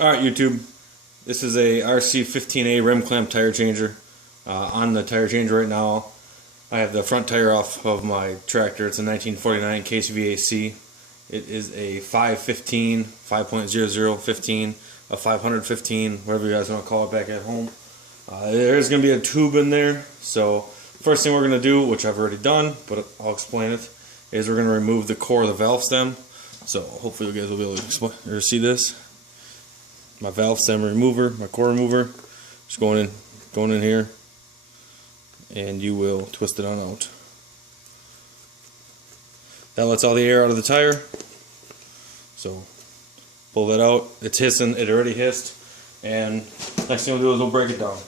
Alright YouTube, this is a RC15A rim clamp tire changer. On the tire changer right now, I have the front tire off of my tractor. It's a 1949 Case VAC. It is a 515, 5.0015, a 515, whatever you guys want to call it back at home. There's going to be a tube in there, so first thing we're going to do, which I've already done, but I'll explain it, is we're going to remove the core of the valve stem. So hopefully you guys will be able to explain or see this. My valve stem remover, my core remover, just going in here, and you will twist it on out. That lets all the air out of the tire. So pull that out. It's hissing. It already hissed. And next thing we'll do is we'll break it down.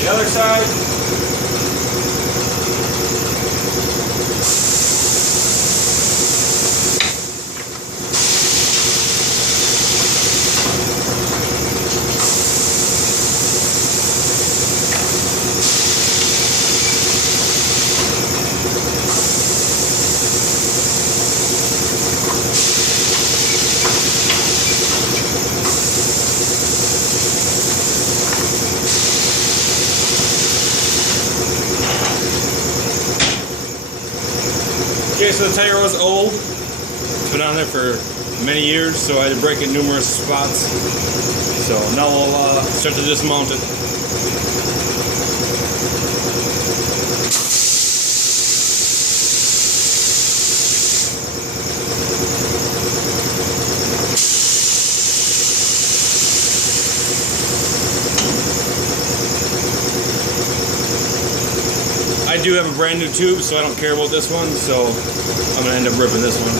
The other side. Okay, so the tire was old. It's been on there for many years, so I had to break it in numerous spots. So now we'll start to dismount it. I do have a brand new tube, so I don't care about this one, so I'm going to end up ripping this one.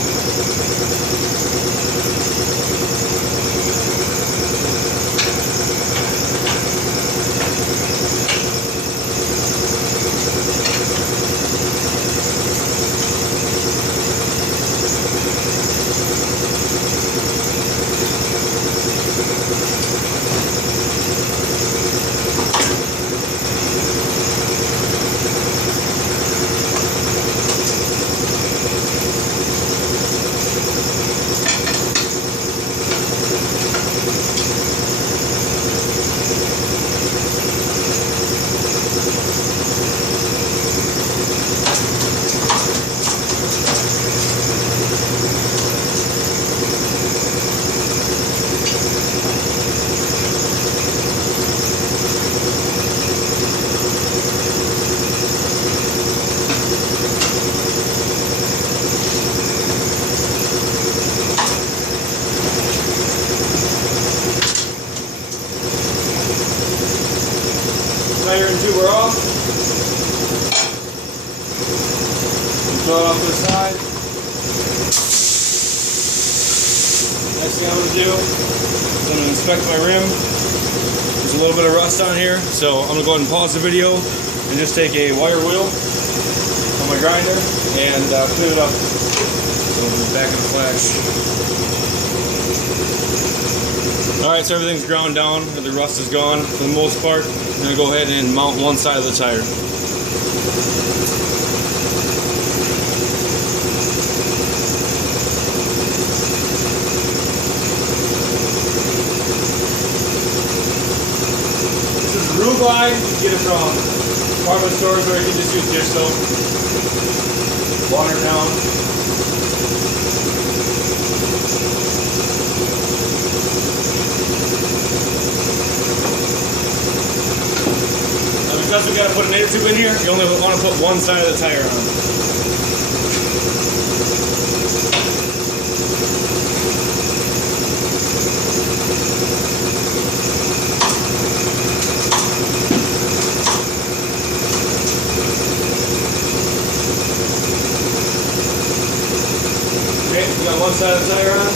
Tire and tube are off. Throw it off to the side. Next thing I'm going to do is I'm going to inspect my rim. There's a little bit of rust on here, so I'm going to go ahead and pause the video and just take a wire wheel on my grinder and clean it up. So we'll be back in a flash. Alright, so everything's ground down, the rust is gone for the most part. I'm going to go ahead and mount one side of the tire. This is Rubline. You can get it from department stores, or you can just use dish soap. Water down. Because we got to put an air tube in here, you only want to put one side of the tire on. got one side of the tire on.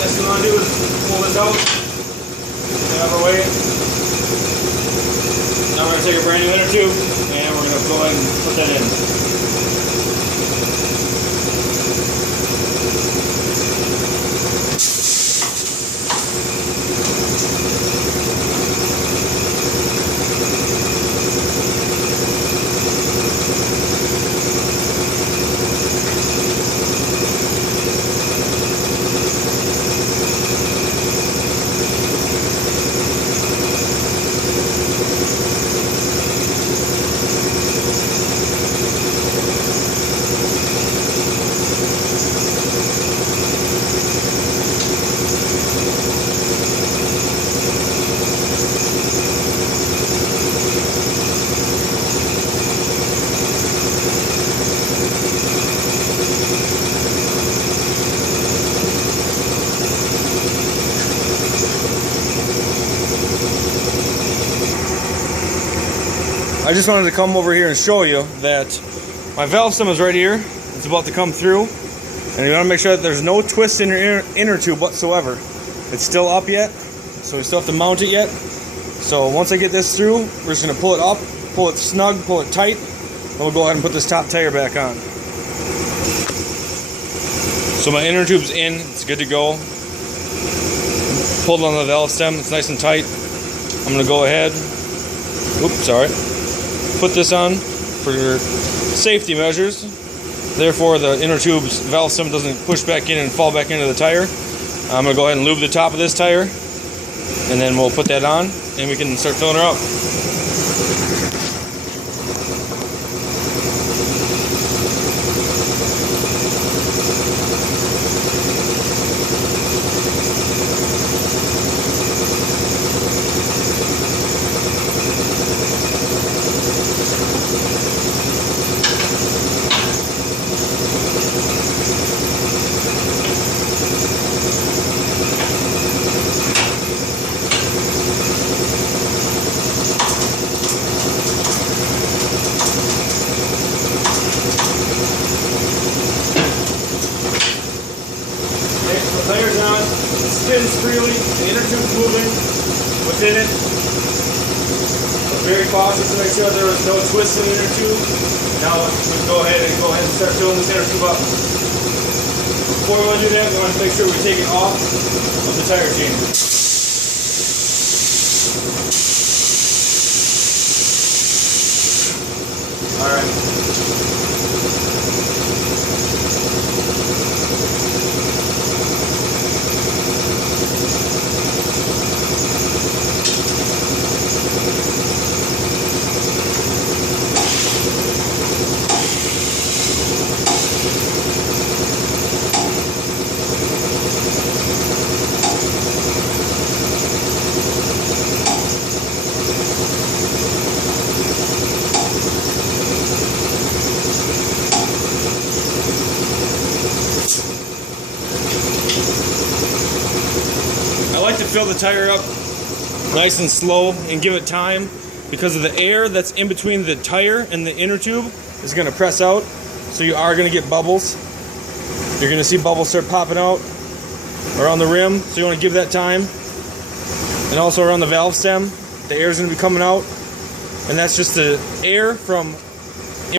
Next thing we want to do is pull this out, get out of our way. Now we're going to take a brand new inner tube and we're going to go ahead and put that in. I just wanted to come over here and show you that my valve stem is right here. It's about to come through, and you want to make sure that there's no twist in your inner tube whatsoever. It's still up yet, so we still have to mount it yet. So once I get this through, we're just going to pull it up, pull it snug, pull it tight, and we'll go ahead and put this top tire back on. So my inner tube's in, it's good to go. Pulled on the valve stem, it's nice and tight. I'm going to go ahead, put this on for safety measures. Therefore the inner tube's valve stem doesn't push back in and fall back into the tire. I'm going to go ahead and lube the top of this tire, and then we'll put that on and we can start filling her up. The tire's on, it spins freely, the inner tube's moving within it. So very cautious to make sure there was no twist in the inner tube. Now we can go ahead and start filling this inner tube up. Before we want to do that, we want to make sure we take it off of the tire changer. Alright. I like to fill the tire up nice and slow and give it time, because of the air that's in between the tire and the inner tube is going to press out, so you are going to get bubbles. You're going to see bubbles start popping out around the rim, so you want to give that time. And also around the valve stem, the air is going to be coming out, and that's just the air from